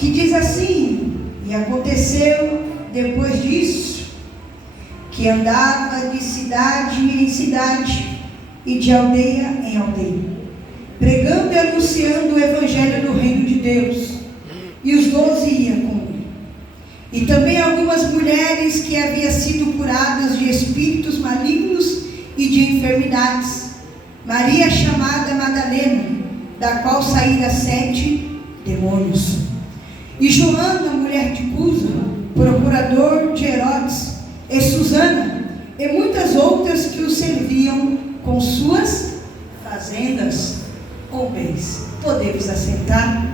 que diz assim: e aconteceu depois disso, que andava de cidade em cidade e de aldeia em aldeia, pregando e anunciando o evangelho do reino de Deus. E os 12 iam com ele. E também algumas mulheres que haviam sido curadas de espíritos malignos e de enfermidades. Maria, chamada Madalena, da qual saíram 7 demônios. E Joana, mulher de Cusa, procurador de Herodes, e Susana, e muitas outras que o serviam com suas fazendas ou bens. Podemos assentar,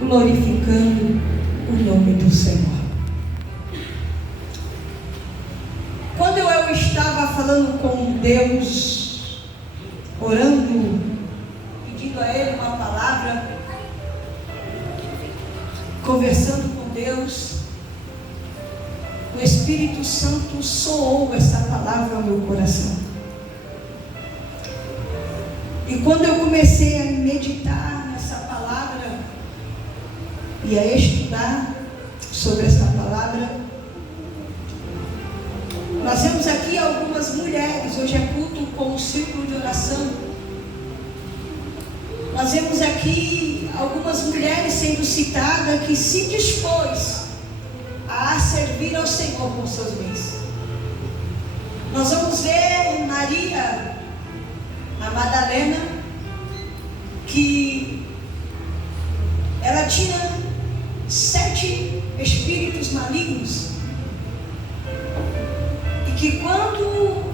glorificando o nome do Senhor. Quando eu estava falando com Deus, orando, pedindo a Ele uma palavra, conversando com Deus, o Espírito Santo soou essa palavra ao meu coração. E quando eu comecei a meditar nessa palavra e a estudar sobre essa palavra, nós vemos aqui algumas mulheres. Hoje é culto com o círculo de oração. Nós vemos aqui algumas mulheres sendo citadas que se dispôs a servir ao Senhor com seus bens. Nós vamos ver Maria, a Madalena, que ela tinha 7 espíritos malignos, e que quando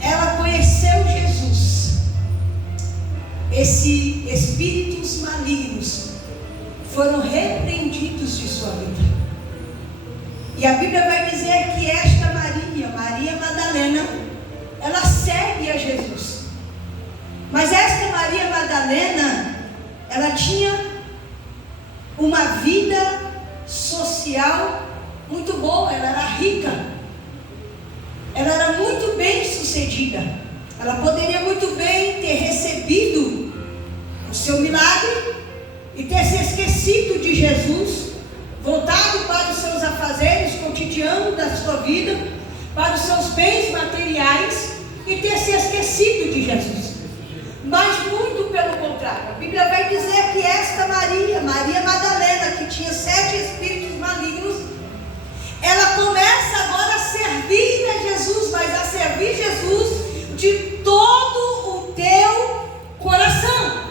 ela conheceu Jesus, esses espíritos malignos foram repreendidos de sua vida. E a Bíblia vai dizer que esta Maria Madalena, ela segue a Jesus. Mas esta Maria Madalena, ela tinha uma vida social muito boa. Ela era rica, ela era muito bem sucedida. Ela poderia muito bem ter recebido o seu milagre e ter se esquecido de Jesus, voltado para os seus afazeres cotidianos da sua vida, para os seus bens materiais, e ter se esquecido de Jesus. Mas muito pelo contrário, a Bíblia vai dizer que esta Maria Madalena, que tinha 7 espíritos malignos, ela começa agora a servir a Jesus, mas a servir Jesus de todo o teu coração.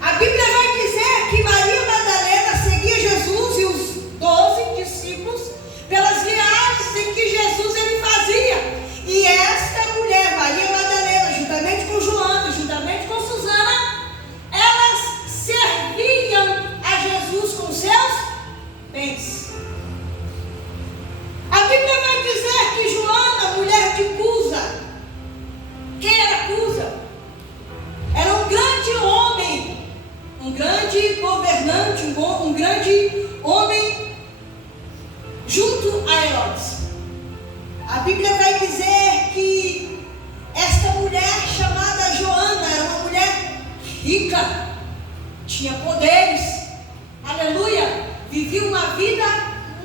A Bíblia vai dizer que Maria Madalena seguia Jesus e os 12 discípulos pelas viagens em que Jesus ele fazia. E esta mulher, Maria Madalena, juntamente com Joana, juntamente com Susana, elas serviam a Jesus com seus bens. A Bíblia vai dizer que Joana, mulher de Cusa, quem era Cusa? Era um grande homem, um grande governante, um grande homem junto a Herodes. A Bíblia vai dizer que esta mulher chamada Joana era uma mulher rica, tinha poderes, aleluia, vivia uma vida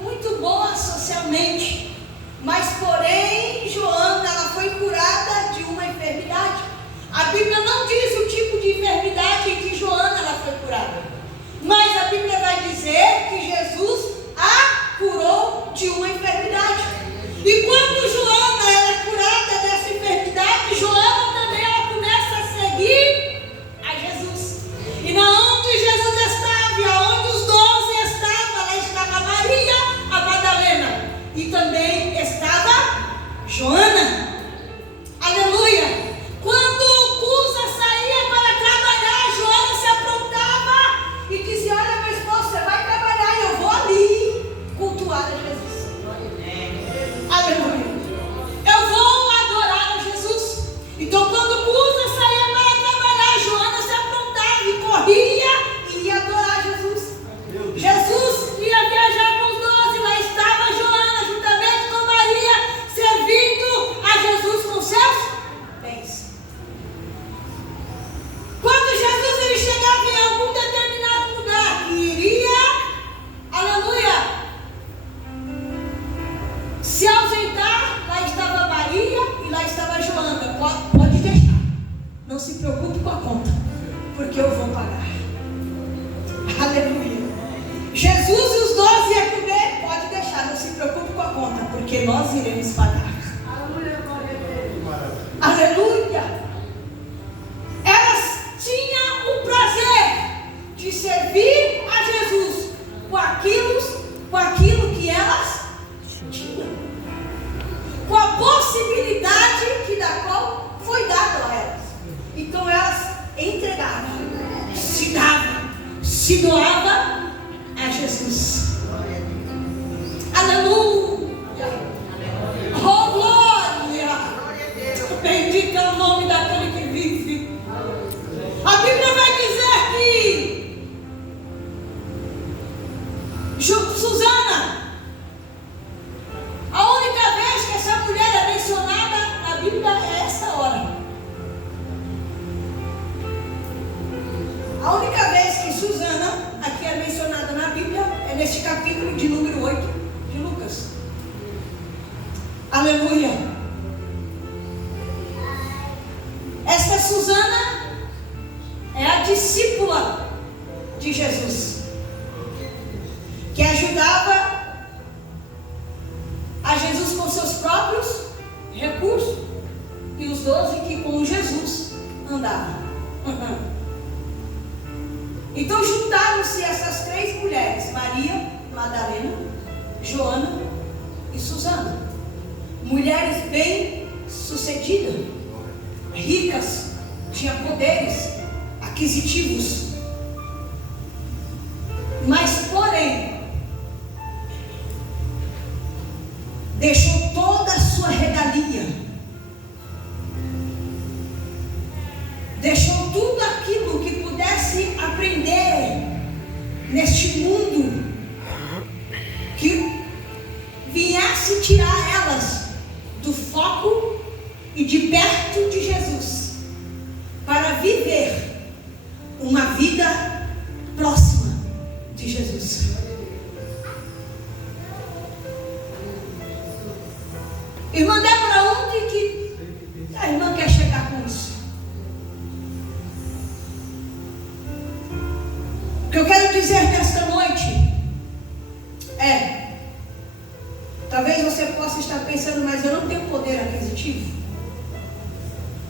muito boa socialmente, mas porém Joana, ela foi curada de uma enfermidade. A Bíblia não diz o tipo de enfermidade que Joana ela foi curada, mas a Bíblia vai dizer que Jesus a curou de uma enfermidade. E quando Joana ela é curada dessa enfermidade, Joana também ela começa a seguir a Jesus. E na onde Jesus estava, e aonde os 12 estavam, lá estava Maria. porque nós iremos pagar. Aleluia! Elas tinham o prazer de servir a Jesus com aquilo que elas tinham, com a possibilidade da qual foi dada a elas. Então elas entregavam, se davam, se doavam a Jesus. Aleluia! Oh, glória! Bendito é o nome daquele que vive. A Bíblia vai dizer que Susana, a única vez que essa mulher é mencionada na Bíblia é essa hora. A única vez que Susana aqui é mencionada na Bíblia é neste capítulo de número 8 de Lucas. Aleluia! Esta Susana é a discípula de Jesus, que ajudava a Jesus com seus próprios recursos, e os 12 que com Jesus andavam. Então juntaram-se essas 3 mulheres: Maria, Madalena, Joana e Susana, mulheres bem sucedidas, ricas, tinham poderes aquisitivos, mas porém deixou toda a sua regalia, deixou tudo aquilo que pudesse aprender neste mundo que viesse tirar elas do foco e de perto de Jesus, para viver uma vida próxima de Jesus. Irmã Débora, onde que a irmã quer chegar com isso? O que eu quero dizer nesta noite é: talvez você possa estar pensando, mas eu não tenho poder aquisitivo,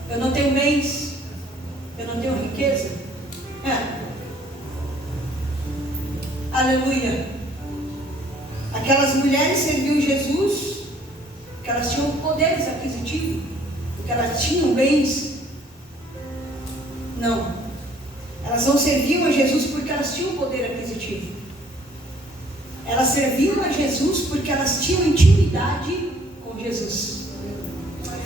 eu não tenho bens, eu não tenho riqueza. Aleluia! Aquelas mulheres serviam Jesus porque elas tinham poderes aquisitivos, porque elas tinham bens. Não, elas não serviam a Jesus porque elas tinham poder aquisitivo. Elas serviam a Jesus porque elas tinham intimidade com Jesus.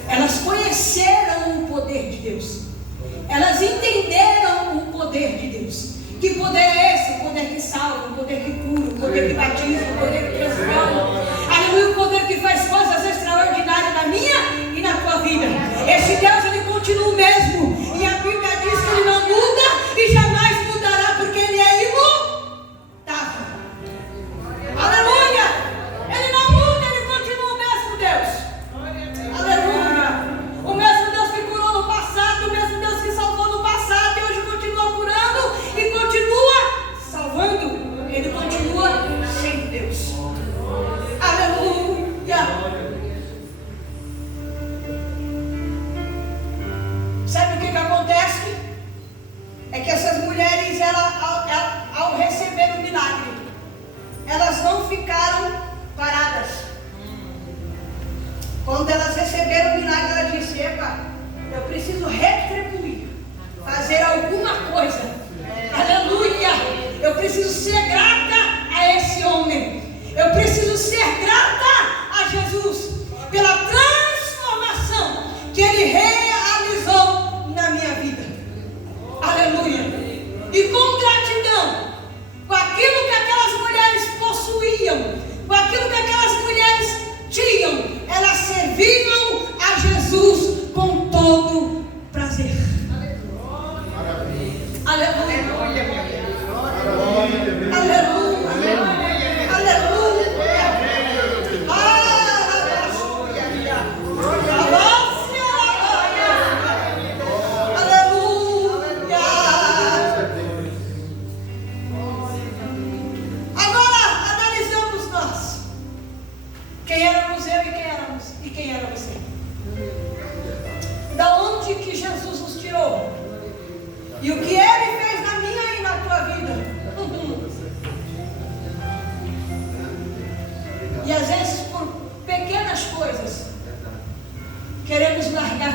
Elas conheceram o poder de Deus. Elas entenderam o poder de Deus. Que poder é esse? O poder que salva, o poder que cura, o poder que batiza, o poder que transforma. Aleluia, o poder que faz coisas extraordinárias na minha e na tua vida. Esse Deus, ele continua o mesmo. E a Bíblia diz que ele não muda e jamais mudará, porque ele é imutável. Aleluia! Ele não muda, ele continua o mesmo Deus. Aleluia! O mesmo Deus que curou no passado, o mesmo Deus que salvou no passado, e hoje continua curando e continua salvando. Ele continua sendo Deus. Aleluia! Sabe o que acontece? É que essas mulheres, ao receber o milagre, elas não ficaram paradas. Quando elas receberam o milagre, ela disse: epa, eu preciso retribuir, fazer alguma coisa. Aleluia! Eu preciso ser grata a esse homem. Eu preciso ser grata a Jesus pela transformação que ele realizou na minha vida. Aleluia! E com gratidão, com aquilo que aquelas mulheres possuíam, com aquilo que aquelas mulheres tinham, elas serviam a Jesus com todo prazer. Aleluia! Aleluia! Aleluia! Quem éramos eu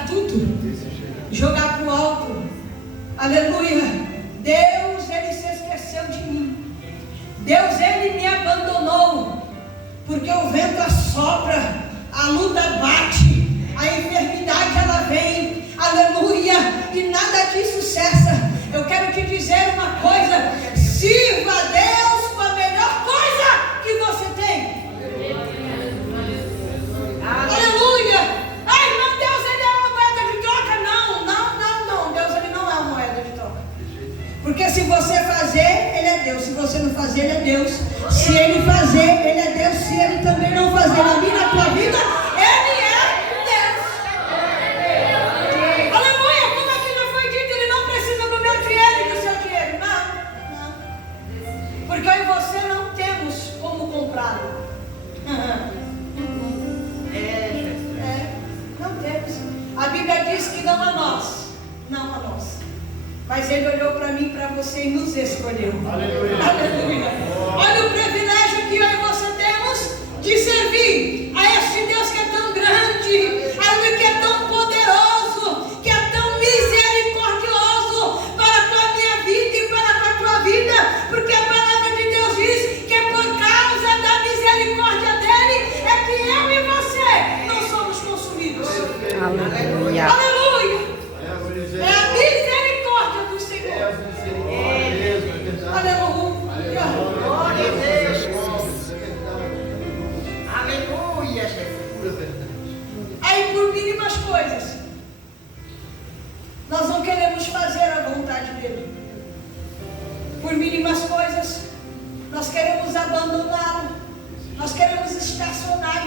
tudo, jogar para o alto. Aleluia. Deus, Ele se esqueceu de mim. Deus, Ele me abandonou, porque o vento assopra, a luta bate, a enfermidade ela vem, aleluia, e nada disso cessa. Eu quero te dizer uma coisa: sirva a Deus com a melhor coisa que você tem. Aleluia. Ai, irmão, Deus, Ele é uma moeda de troca? Não, Deus, Ele não é uma moeda de troca. Porque se você fazer, Ele é Deus. Se você não fazer, Ele é Deus. Se Ele fazer, Ele é Deus. Se Ele também não fazer na minha, na tua vida, Ele é Deus. Aleluia. Como aqui já foi dito, Ele não precisa do meu dinheiro e do seu dinheiro. Não. Porque eu e você não temos como comprá-lo. Não temos. A Bíblia diz que não a nós. Mas Ele olhou para mim e para você e nos escolheu. Aleluia. Olha o privilégio que eu e você temos de servir a este Deus que é tão grande, que é tão poderoso, que é tão misericordioso para com a minha vida e para com a tua vida, porque a palavra de Deus diz que é por causa da misericórdia dele é que eu e você não somos consumidos. Aleluia. Aleluia. É a misericórdia do Senhor. Aleluia. Glória a Deus. Aleluia, Jesus. Aí, por mínimas coisas, nós não queremos fazer a vontade dele. Por mínimas coisas, nós queremos abandoná-lo. Nós queremos estacionar.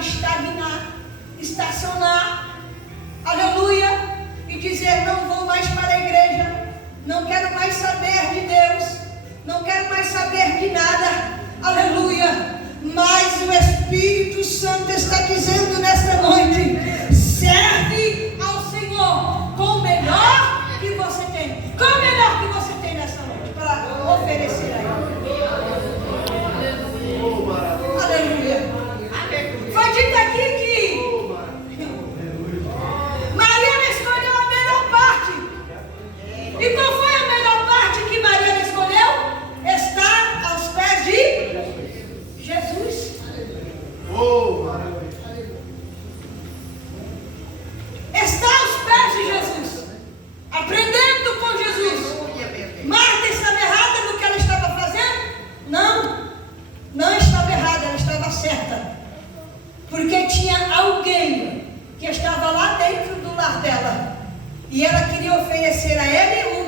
Aleluia. E dizer: não vou mais para a igreja, não quero mais saber de Deus, não quero mais saber de nada. Aleluia. Mas o Espírito Santo está dizendo nesta noite: serve ao Senhor com o melhor que você tem. Qual o melhor que você tem nesta noite para oferecer a Ele? Aleluia. Foi dito aqui que Maria escolheu a melhor parte. E qual foi a melhor parte que Maria escolheu? Estar aos pés de Jesus. Está aos pés de Jesus, aprendendo com Jesus. Marta estava errada no que ela estava fazendo? Não estava errada, ela estava certa. Porque tinha alguém que estava lá dentro do lar dela. E ela queria oferecer a ele o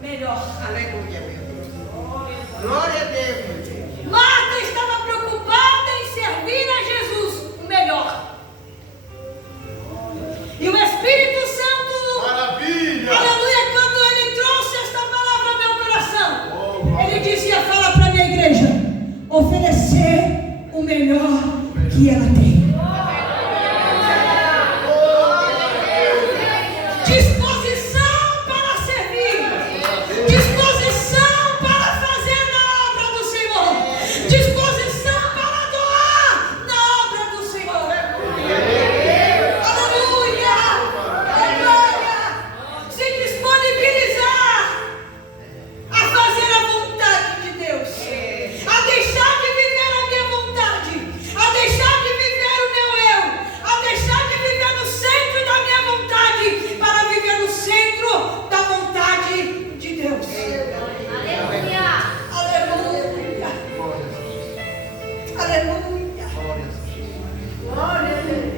melhor. Aleluia, meu Deus. Glória a Deus, meu Deus. Marta estava preocupada em servir a Jesus o melhor. E o Espírito Santo, Maravilha! aleluia, quando ele trouxe esta palavra ao meu coração, ele dizia: fala para a minha igreja oferecer o melhor que ela tem. Disposição para servir, disposição para fazer na obra do Senhor, disposição para doar na obra do Senhor. Aleluia! Aleluia! Se disponibilizar a fazer a vontade de Deus, a deixar de viver a minha vontade, a deixar de viver o meu eu, a deixar de viver no centro da minha vontade, para viver no centro da vontade de Deus. Aleluia! Aleluia! Aleluia! Glória a Deus.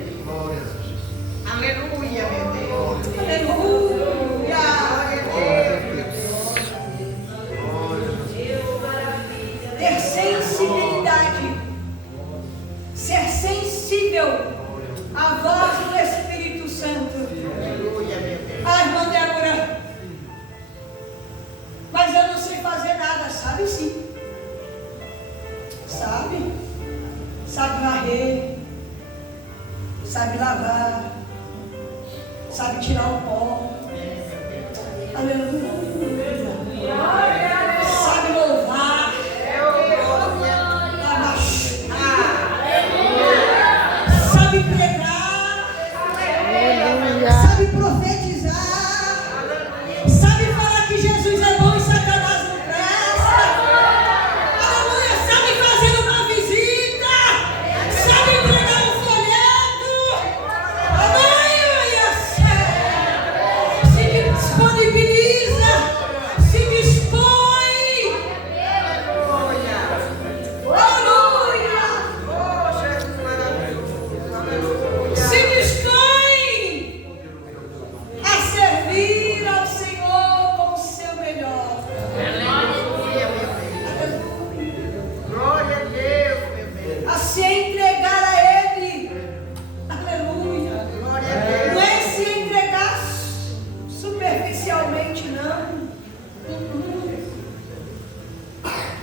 Aleluia, meu Deus. Aleluia! Ter sensibilidade, ser sensível à voz do Espírito Santo. Aleluia, meu Deus. Ah, irmã Débora, mas eu não sei fazer nada. Sabe sim. Sabe varrer, sabe lavar, sabe tirar o pó. Aleluia. Sabe louvar. Sabe pregar. Aleluia.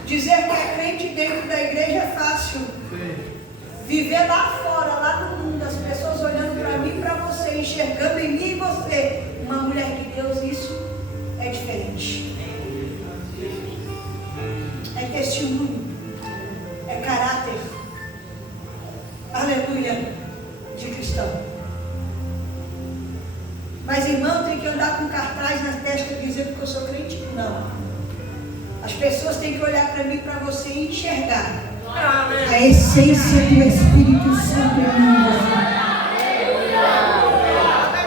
Dizer que é crente dentro da igreja é fácil. Viver lá fora, lá no mundo, as pessoas olhando para mim e para você, enxergando em mim e você uma mulher de Deus, isso é diferente. É testemunho, é caráter, aleluia, de cristão. Mas irmão, tem que andar com cartaz na testa dizendo que eu sou crente? Não. As pessoas têm que olhar para mim e para você e enxergar a essência do Espírito Santo em mim.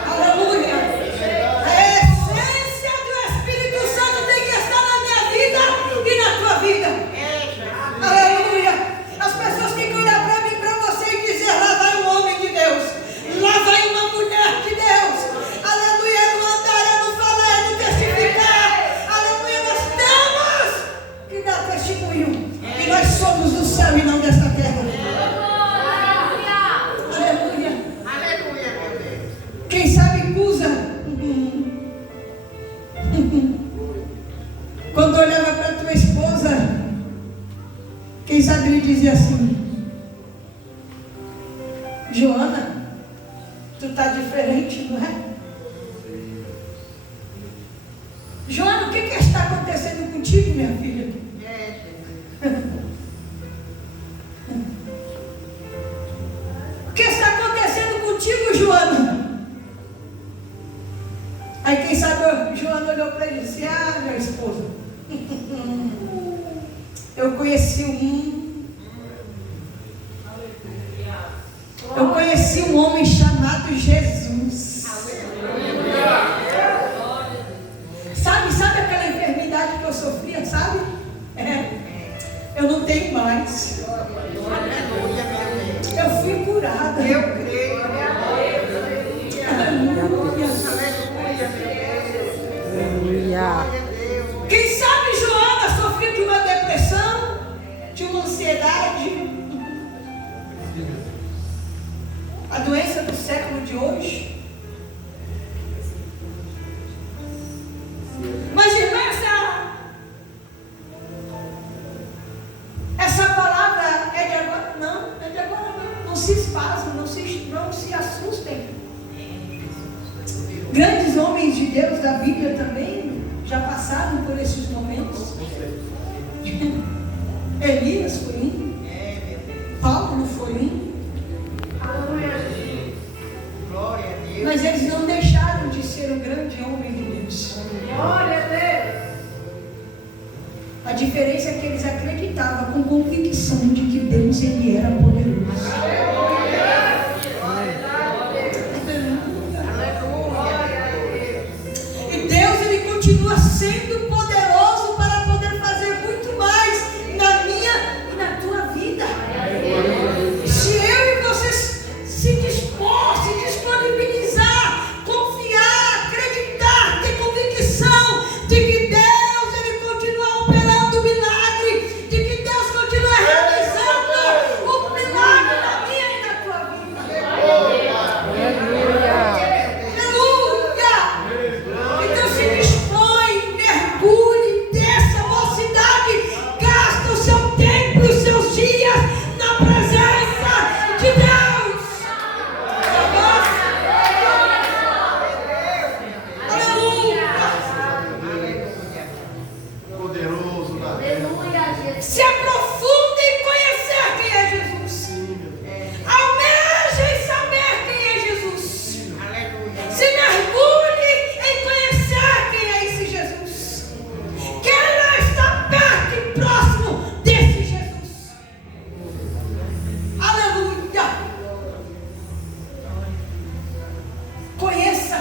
Aleluia. A essência do Espírito Santo tem que estar na minha vida e na tua vida. Aleluia. As pessoas têm que olhar para mim e para você e dizer: lá vai um homem de Deus, lá vai uma mulher de Deus. Aleluia. É no andar, é no falar, é no testificar. Aleluia. Nós temos que dar testemunho que nós somos do céu e não desta terra. Aleluia. Aleluia, meu Deus. Quem sabe usa. Quando olhava para tua esposa, quem sabe ele dizia assim: Joana, tu tá diferente, não é? Joana, o que está acontecendo contigo, minha filha? O que está acontecendo contigo, Joana? Aí quem sabe Joana olhou para ele e disse: ah, meu esposo, eu conheci um homem chamado Jesus. Sabe aquela enfermidade que eu sofria, sabe? Eu não tenho mais. Aleluia, meu Deus. Eu fui curada. Eu creio. Aleluia. Aleluia. Quem sabe Joana sofria de uma depressão, de uma ansiedade, a doença do século de hoje. Mas irmã, essa palavra é de agora? Não, é de agora não. Não se espasmem, não se assustem. Grandes homens de Deus da Bíblia também já passaram por esses momentos. Elias foi um. Paulo foi um. Glória a Deus. Mas eles não deixaram de ser um grande homem de Deus. Glória a Deus. A diferença é que eles acreditavam com convicção de que Deus ele era poderoso. E Deus ele continua sendo poderoso para poder fazer muito mais na minha e na tua vida. Se eu e você se dispor, se disponibilizar, confiar, acreditar, ter convicção de que Deus ele continua operando o milagre, de que Deus continua realizando o milagre na minha e na tua vida. Aleluia! Então se dispõe, mergulhe, desça a mocidade, gasta o seu tempo e os seus dias na presença de Deus. Aleluia! Poderoso da terra. Se aprofunde em conhecer quem é Jesus. Almeje saber quem é Jesus. Aleluia. Se mergulhe em conhecer quem é esse Jesus. Queira estar perto e próximo desse Jesus. Aleluia. Conheça.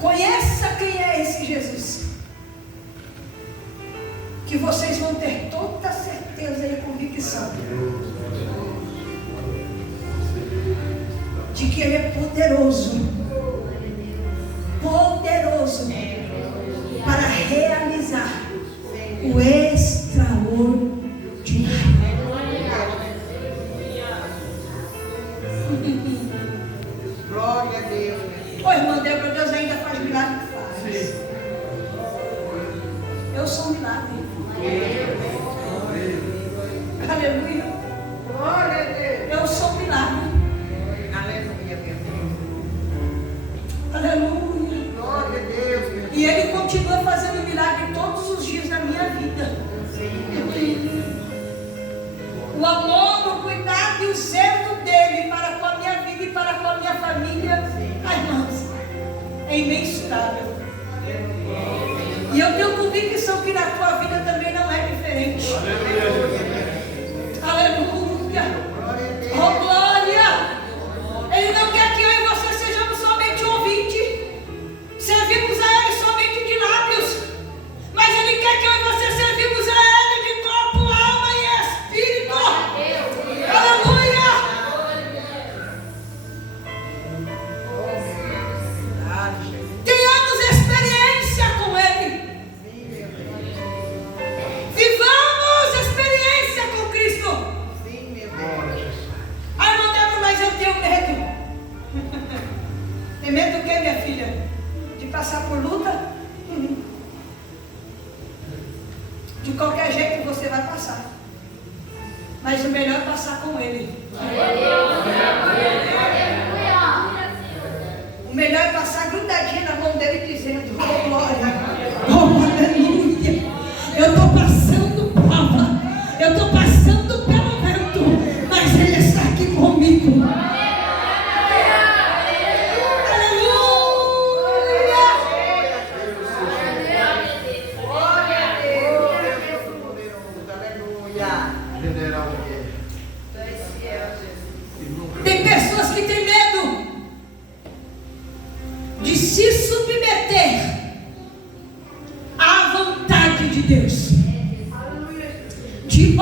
Conheça quem é esse Jesus. Que vocês vão ter toda a certeza e convicção de que Ele é poderoso. Poderoso para realizar o extraordinário. Glória a Deus. Ô irmã Débora, Deus ainda faz milagre, faz. Eu sou um milagre. Aleluia. Glória a Deus. Eu sou um milagre. Aleluia, meu Deus. Aleluia. Glória a Deus, meu Deus. E Ele continua fazendo milagre todos os dias da minha vida. O amor, o cuidado e o zelo dele para com a minha vida e para com a minha família, ai, irmãos, é imensurável. E eu tenho convicção que na tua vida também não é diferente. Aleluia. Oh, glória. Ele não quer que eu e você sejamos somente ouvinte, servimos a Ele somente de lábios, mas Ele quer que eu e você servimos a Ele de corpo, alma e espírito. Aleluia. Tenhamos experiência com Ele. Vivamos experiência com Cristo. Ai, não devo, mas eu tenho medo. Tem medo do que, minha filha? De passar por luta? De qualquer jeito você vai passar. Mas o melhor é passar com Ele. O melhor é passar grudadinha na mão dele dizendo: oh, glória, oh, aleluia. Eu estou passando prova, eu estou passando pelo vento, mas Ele está aqui comigo. Tem pessoas que têm medo de se submeter à vontade de Deus, de